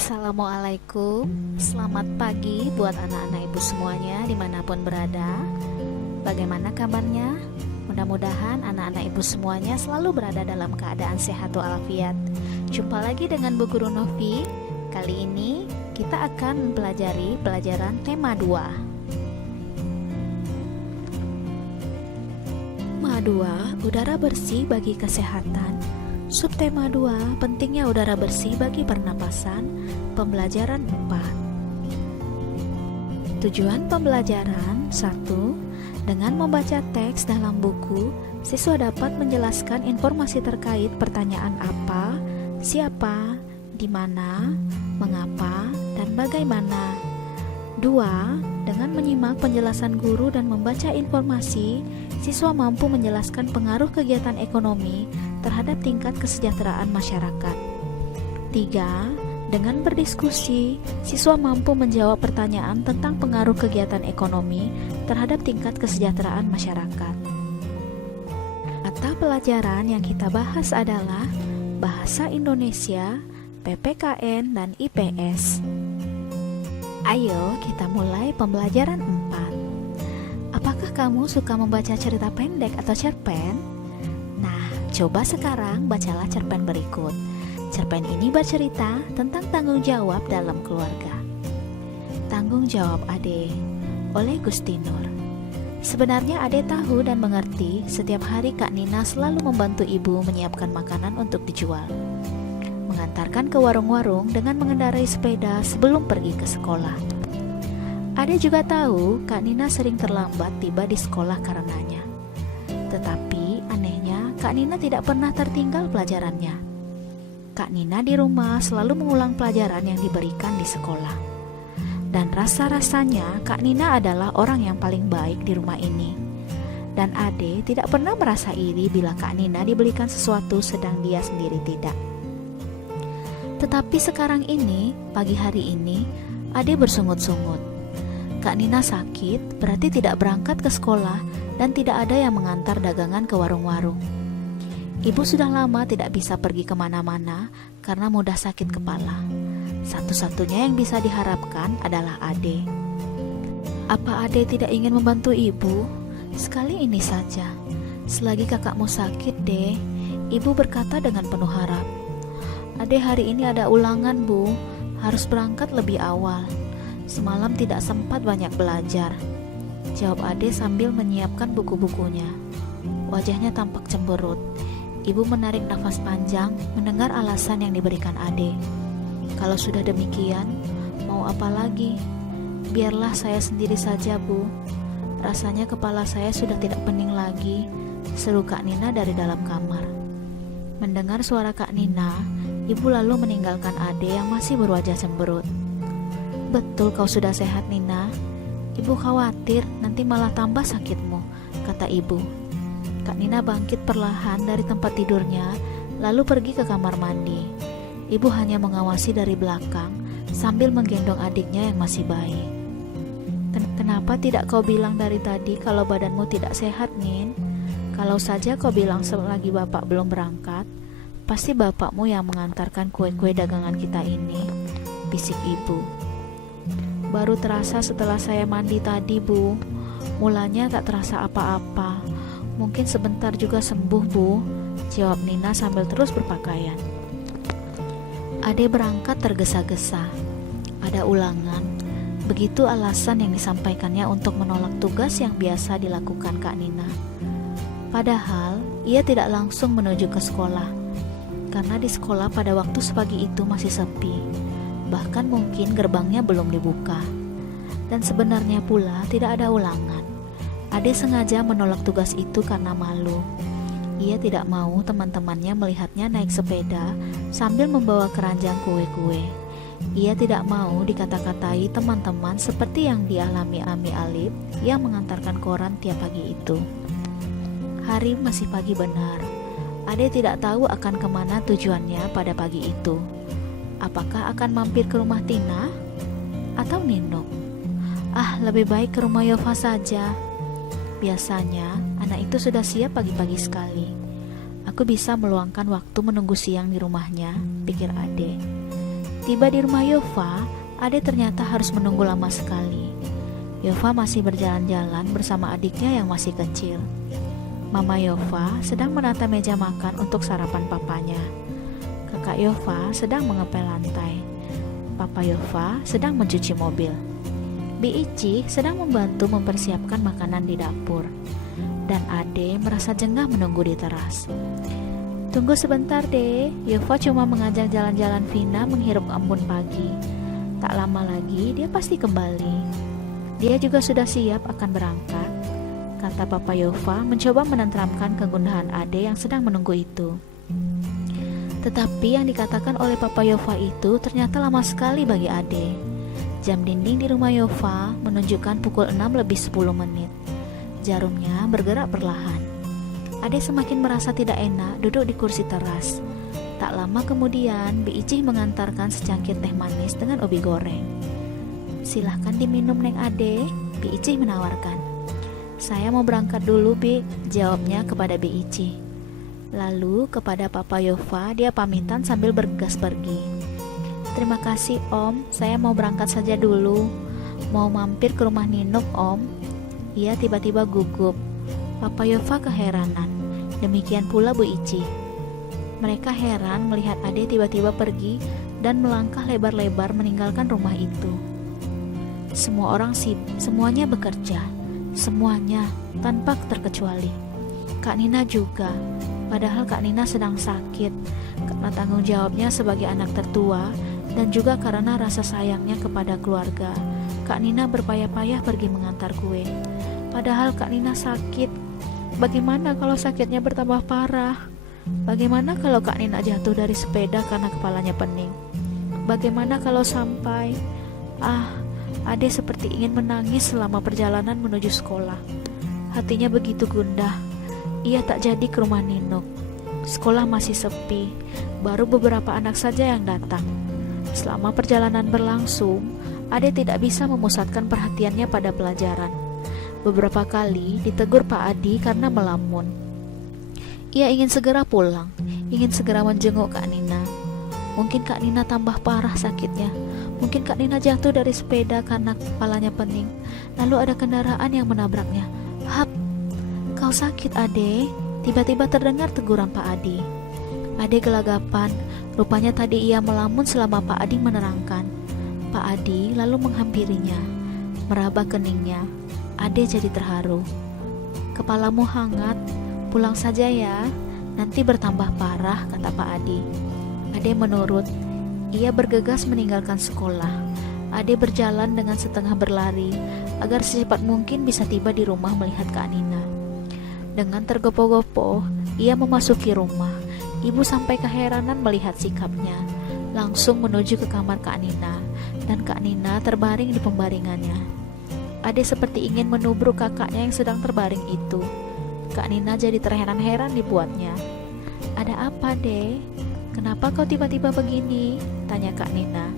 Assalamualaikum, selamat pagi buat anak-anak ibu semuanya dimanapun berada. Bagaimana kabarnya? Mudah-mudahan anak-anak ibu semuanya selalu berada dalam keadaan sehat walafiat. Jumpa lagi dengan Bu Guru Novi. Kali ini kita akan mempelajari pelajaran tema 2. Tema 2, udara bersih bagi kesehatan. Subtema 2, pentingnya udara bersih bagi pernapasan, pembelajaran 4. Tujuan pembelajaran 1. Dengan membaca teks dalam buku, siswa dapat menjelaskan informasi terkait pertanyaan apa, siapa, di mana, mengapa, dan bagaimana. 2. Dengan menyimak penjelasan guru dan membaca informasi, siswa mampu menjelaskan pengaruh kegiatan ekonomi terhadap tingkat kesejahteraan masyarakat. 3. Dengan berdiskusi, siswa mampu menjawab pertanyaan tentang pengaruh kegiatan ekonomi terhadap tingkat kesejahteraan masyarakat. Mata pelajaran yang kita bahas adalah Bahasa Indonesia, PPKN, dan IPS. Ayo kita mulai pembelajaran 4. Apakah kamu suka membaca cerita pendek atau cerpen? Nah, coba sekarang bacalah cerpen berikut. Cerpen ini bercerita tentang tanggung jawab dalam keluarga. Tanggung Jawab Ade oleh Gusti Nur. Sebenarnya Ade tahu dan mengerti setiap hari Kak Nina selalu membantu ibu menyiapkan makanan untuk dijual, mengantarkan ke warung-warung dengan mengendarai sepeda sebelum pergi ke sekolah. Ade juga tahu Kak Nina sering terlambat tiba di sekolah karenanya. Tetapi anehnya Kak Nina tidak pernah tertinggal pelajarannya. Kak Nina di rumah selalu mengulang pelajaran yang diberikan di sekolah. Dan rasa-rasanya Kak Nina adalah orang yang paling baik di rumah ini. Dan Ade tidak pernah merasa iri bila Kak Nina dibelikan sesuatu sedang dia sendiri tidak. Tetapi sekarang ini, pagi hari ini, Ade bersungut-sungut. Kak Nina sakit, berarti tidak berangkat ke sekolah dan tidak ada yang mengantar dagangan ke warung-warung. Ibu sudah lama tidak bisa pergi kemana-mana karena mudah sakit kepala. Satu-satunya yang bisa diharapkan adalah Ade. Apa Ade tidak ingin membantu ibu? Sekali ini saja. Selagi kakakmu sakit, deh, ibu berkata dengan penuh harap. Ade hari ini ada ulangan, Bu. Harus berangkat lebih awal. Semalam tidak sempat banyak belajar. Jawab Ade sambil menyiapkan buku-bukunya. Wajahnya tampak cemberut. Ibu menarik nafas panjang mendengar alasan yang diberikan Ade. Kalau sudah demikian, mau apa lagi? Biarlah saya sendiri saja, Bu. Rasanya kepala saya sudah tidak pening lagi, seru Kak Nina dari dalam kamar. Mendengar suara Kak Nina, ibu lalu meninggalkan Ade yang masih berwajah cemberut. Betul kau sudah sehat, Nina. Ibu khawatir nanti malah tambah sakitmu, kata ibu. Kak Nina bangkit perlahan dari tempat tidurnya, lalu pergi ke kamar mandi. Ibu hanya mengawasi dari belakang sambil menggendong adiknya yang masih bayi. Kenapa tidak kau bilang dari tadi kalau badanmu tidak sehat, Nin? Kalau saja kau bilang selagi bapak belum berangkat, pasti bapakmu yang mengantarkan kue-kue dagangan kita ini, bisik ibu. Baru terasa setelah saya mandi tadi, Bu. Mulanya tak terasa apa-apa. Mungkin sebentar juga sembuh, Bu, jawab Nina sambil terus berpakaian. Ade berangkat tergesa-gesa. Ada ulangan. Begitu alasan yang disampaikannya untuk menolak tugas yang biasa dilakukan Kak Nina. Padahal, ia tidak langsung menuju ke sekolah. Karena di sekolah pada waktu sepagi itu masih sepi. Bahkan mungkin gerbangnya belum dibuka. Dan sebenarnya pula tidak ada ulangan. Ade sengaja menolak tugas itu karena malu. Ia tidak mau teman-temannya melihatnya naik sepeda sambil membawa keranjang kue-kue. Ia tidak mau dikata-katai teman-teman seperti yang dialami Ami Alif yang mengantarkan koran tiap pagi itu. Hari masih pagi benar. Ade tidak tahu akan kemana tujuannya pada pagi itu. Apakah akan mampir ke rumah Tina? Atau Nino? Lebih baik ke rumah Yova saja. Biasanya anak itu sudah siap pagi-pagi sekali. Aku bisa meluangkan waktu menunggu siang di rumahnya, pikir Ade. Tiba di rumah Yova, Ade ternyata harus menunggu lama sekali. Yova masih berjalan-jalan bersama adiknya yang masih kecil. Mama Yova sedang menata meja makan untuk sarapan papanya. Kakak Yova sedang mengepel lantai. Papa Yova sedang mencuci mobil. Bi Ici sedang membantu mempersiapkan makanan di dapur. Dan Ade merasa jengah menunggu di teras. Tunggu sebentar deh, Yova cuma mengajak jalan-jalan Vina menghirup embun pagi. Tak lama lagi dia pasti kembali. Dia juga sudah siap akan berangkat, kata Papa Yova mencoba menenteramkan kegundahan Ade yang sedang menunggu itu. Tetapi yang dikatakan oleh Papa Yova itu ternyata lama sekali bagi Ade. Jam dinding di rumah Yova menunjukkan pukul 6 lebih 10 menit. Jarumnya bergerak perlahan. Ade semakin merasa tidak enak duduk di kursi teras. Tak lama kemudian, Bi Ici mengantarkan secangkir teh manis dengan ubi goreng. Silahkan diminum Neng Ade, Bi Ici menawarkan. Saya mau berangkat dulu, Bi, jawabnya kepada Bi Ici. Lalu kepada Papa Yova dia pamitan sambil bergegas pergi. Terima kasih Om, saya mau berangkat saja dulu. Mau mampir ke rumah Ninuk Om. Ia tiba-tiba gugup. Papa Yova keheranan. Demikian pula Bu Ici. Mereka heran melihat Ade tiba-tiba pergi dan melangkah lebar-lebar meninggalkan rumah itu. Semua orang semuanya bekerja. Semuanya, tanpa terkecuali. Kak Nina juga. Padahal Kak Nina sedang sakit karena tanggung jawabnya sebagai anak tertua dan juga karena rasa sayangnya kepada keluarga. Kak Nina berpayah-payah pergi mengantar kue. Padahal Kak Nina sakit. Bagaimana kalau sakitnya bertambah parah? Bagaimana kalau Kak Nina jatuh dari sepeda karena kepalanya pening? Bagaimana kalau sampai... Ade seperti ingin menangis selama perjalanan menuju sekolah. Hatinya begitu gundah. Ia tak jadi ke rumah Ninuk. Sekolah masih sepi, baru beberapa anak saja yang datang. Selama perjalanan berlangsung, Ade tidak bisa memusatkan perhatiannya pada pelajaran. Beberapa kali ditegur Pak Adi karena melamun. Ia ingin segera pulang, ingin segera menjenguk Kak Nina. Mungkin Kak Nina tambah parah sakitnya. Mungkin Kak Nina jatuh dari sepeda karena kepalanya pening. Lalu ada kendaraan yang menabraknya. Hap! Kau sakit, Ade? Tiba-tiba terdengar teguran Pak Adi. Ade gelagapan, rupanya tadi ia melamun selama Pak Adi menerangkan. Pak Adi lalu menghampirinya, meraba keningnya. Ade jadi terharu. Kepalamu hangat, pulang saja ya, nanti bertambah parah, kata Pak Adi. Ade menurut. Ia bergegas meninggalkan sekolah. Ade berjalan dengan setengah berlari agar secepat mungkin bisa tiba di rumah melihat Kak Nina. Dengan tergopoh-gopoh, ia memasuki rumah. Ibu sampai keheranan melihat sikapnya. Langsung menuju ke kamar Kak Nina, dan Kak Nina terbaring di pembaringannya. Ade seperti ingin menubruk kakaknya yang sedang terbaring itu. Kak Nina jadi terheran-heran dibuatnya. Ada apa, Dek? Kenapa kau tiba-tiba begini? Tanya Kak Nina.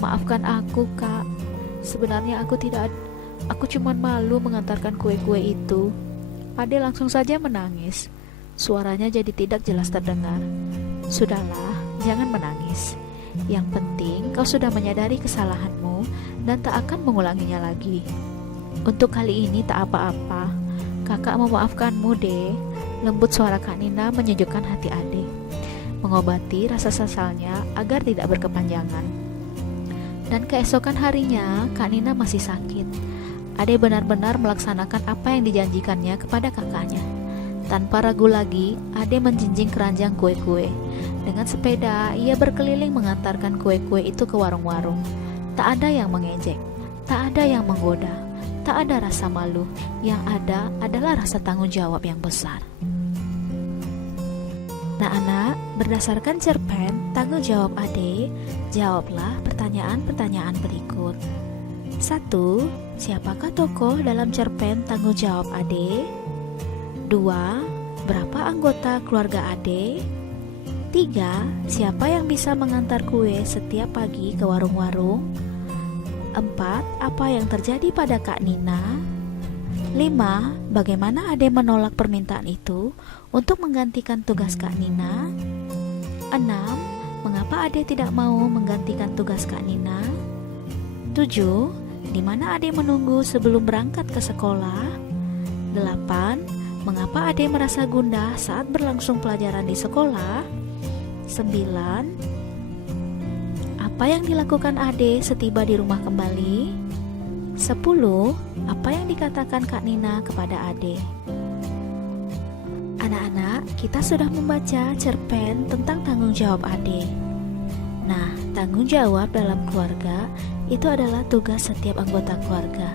Maafkan aku, Kak. Sebenarnya aku cuma malu mengantarkan kue-kue itu. Ade langsung saja menangis. Suaranya jadi tidak jelas terdengar. Sudahlah, jangan menangis. Yang penting kau sudah menyadari kesalahanmu dan tak akan mengulanginya lagi. Untuk kali ini tak apa-apa. Kakak memaafkanmu, Dek. Lembut suara Kak Nina menyejukkan hati Ade, mengobati rasa sesalnya agar tidak berkepanjangan. Dan keesokan harinya, Kak Nina masih sakit. Ade benar-benar melaksanakan apa yang dijanjikannya kepada kakaknya. Tanpa ragu lagi, Ade menjinjing keranjang kue-kue. Dengan sepeda, ia berkeliling mengantarkan kue-kue itu ke warung-warung. Tak ada yang mengejek, tak ada yang menggoda, tak ada rasa malu. Yang ada adalah rasa tanggung jawab yang besar. Nah anak, berdasarkan cerpen Tanggung Jawab Ade, jawablah pertanyaan-pertanyaan berikut. 1. Siapakah tokoh dalam cerpen Tanggung Jawab Ade? 2. Berapa anggota keluarga Ade? 3. Siapa yang bisa mengantar kue setiap pagi ke warung-warung? 4. Apa yang terjadi pada Kak Nina? 5. Bagaimana Ade menolak permintaan itu untuk menggantikan tugas Kak Nina? 6. mengapa Ade tidak mau menggantikan tugas Kak Nina? 7. Di mana Ade menunggu sebelum berangkat ke sekolah? 8. Mengapa Ade merasa gundah saat berlangsung pelajaran di sekolah? 9. Apa yang dilakukan Ade setiba di rumah kembali? 10. Apa yang dikatakan Kak Nina kepada Ade? Anak-anak, kita sudah membaca cerpen tentang tanggung jawab Ade. Nah, tanggung jawab dalam keluarga itu adalah tugas setiap anggota keluarga.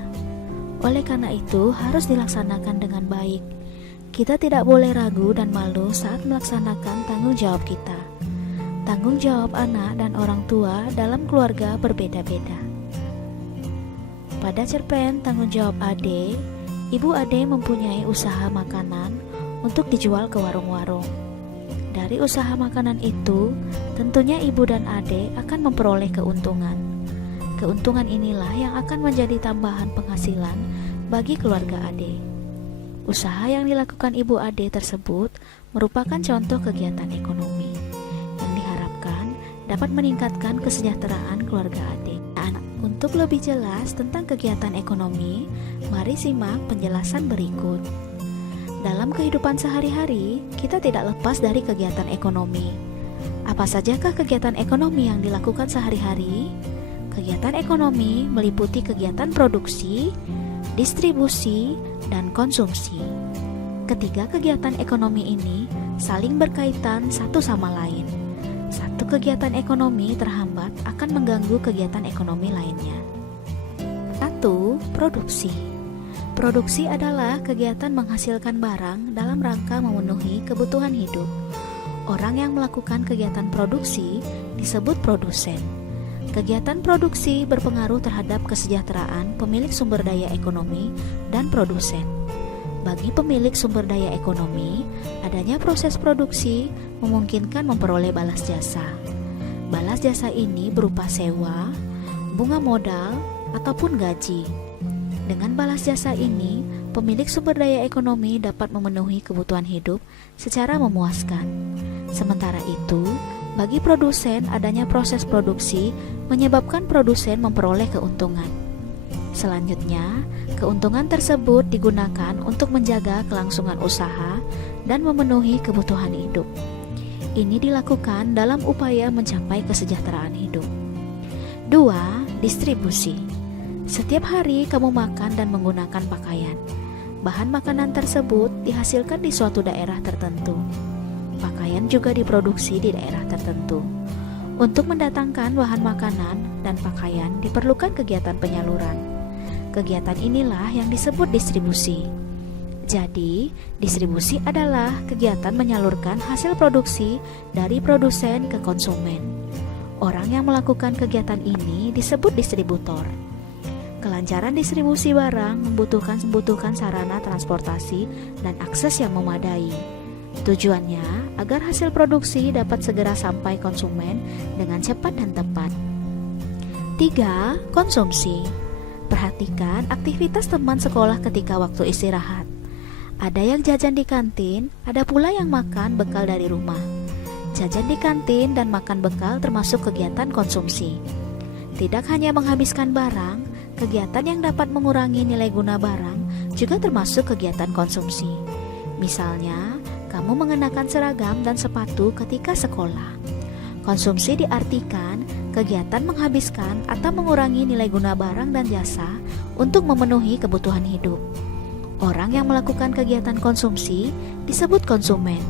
Oleh karena itu, harus dilaksanakan dengan baik. Kita tidak boleh ragu dan malu saat melaksanakan tanggung jawab kita. Tanggung jawab anak dan orang tua dalam keluarga berbeda-beda. Pada cerpen tanggung jawab Ade, Ibu Ade mempunyai usaha makanan untuk dijual ke warung-warung. Dari usaha makanan itu, tentunya ibu dan Ade akan memperoleh keuntungan. Keuntungan inilah yang akan menjadi tambahan penghasilan bagi keluarga Ade. Usaha yang dilakukan ibu Ade tersebut merupakan contoh kegiatan ekonomi yang diharapkan dapat meningkatkan kesejahteraan keluarga Ade. Untuk lebih jelas tentang kegiatan ekonomi, mari simak penjelasan berikut. Dalam kehidupan sehari-hari, kita tidak lepas dari kegiatan ekonomi. Apa sajakah kegiatan ekonomi yang dilakukan sehari-hari? Kegiatan ekonomi meliputi kegiatan produksi, distribusi, dan konsumsi. Ketiga kegiatan ekonomi ini saling berkaitan satu sama lain. Satu kegiatan ekonomi terhambat akan mengganggu kegiatan ekonomi lainnya. 1. Produksi. Produksi adalah kegiatan menghasilkan barang dalam rangka memenuhi kebutuhan hidup. Orang yang melakukan kegiatan produksi disebut produsen. Kegiatan produksi berpengaruh terhadap kesejahteraan pemilik sumber daya ekonomi dan produsen. Bagi pemilik sumber daya ekonomi, adanya proses produksi memungkinkan memperoleh balas jasa. Balas jasa ini berupa sewa, bunga modal, ataupun gaji. Dengan balas jasa ini, pemilik sumber daya ekonomi dapat memenuhi kebutuhan hidup secara memuaskan. Sementara itu, bagi produsen adanya proses produksi menyebabkan produsen memperoleh keuntungan. Selanjutnya, keuntungan tersebut digunakan untuk menjaga kelangsungan usaha dan memenuhi kebutuhan hidup. Ini dilakukan dalam upaya mencapai kesejahteraan hidup. 2. Distribusi. Setiap hari kamu makan dan menggunakan pakaian. Bahan makanan tersebut dihasilkan di suatu daerah tertentu. Pakaian juga diproduksi di daerah tertentu. Untuk mendatangkan bahan makanan dan pakaian diperlukan kegiatan penyaluran. Kegiatan inilah yang disebut distribusi. Jadi, distribusi adalah kegiatan menyalurkan hasil produksi dari produsen ke konsumen. Orang yang melakukan kegiatan ini disebut distributor. Kelancaran distribusi barang membutuhkan sarana transportasi dan akses yang memadai. Tujuannya agar hasil produksi dapat segera sampai konsumen dengan cepat dan tepat. 3. Konsumsi. Perhatikan aktivitas teman sekolah ketika waktu istirahat. Ada yang jajan di kantin, ada pula yang makan bekal dari rumah. Jajan di kantin dan makan bekal termasuk kegiatan konsumsi. Tidak hanya menghabiskan barang, kegiatan yang dapat mengurangi nilai guna barang juga termasuk kegiatan konsumsi. Misalnya, kamu mengenakan seragam dan sepatu ketika sekolah. Konsumsi diartikan kegiatan menghabiskan atau mengurangi nilai guna barang dan jasa untuk memenuhi kebutuhan hidup. Orang yang melakukan kegiatan konsumsi disebut konsumen.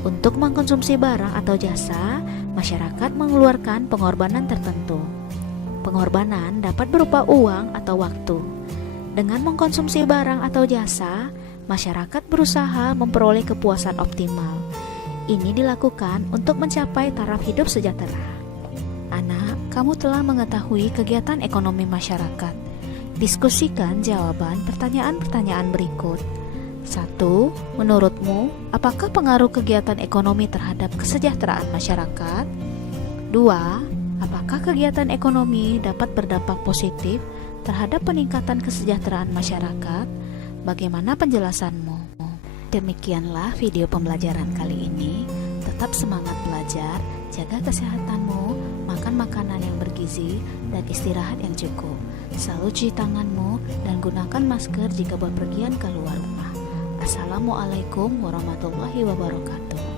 Untuk mengkonsumsi barang atau jasa, masyarakat mengeluarkan pengorbanan tertentu. Pengorbanan dapat berupa uang atau waktu. Dengan mengkonsumsi barang atau jasa, masyarakat berusaha memperoleh kepuasan optimal. Ini dilakukan untuk mencapai taraf hidup sejahtera. Anak, kamu telah mengetahui kegiatan ekonomi masyarakat. Diskusikan jawaban pertanyaan-pertanyaan berikut. 1. Menurutmu, apakah pengaruh kegiatan ekonomi terhadap kesejahteraan masyarakat? 2. Apakah kegiatan ekonomi dapat berdampak positif terhadap peningkatan kesejahteraan masyarakat? Bagaimana penjelasanmu? Demikianlah video pembelajaran kali ini. Tetap Tetap semangat belajar, jaga kesehatanmu, makan makanan yang bergizi, dan istirahat yang cukup. Selalu cuci tanganmu dan gunakan masker jika bepergian keluar rumah. Assalamualaikum warahmatullahi wabarakatuh.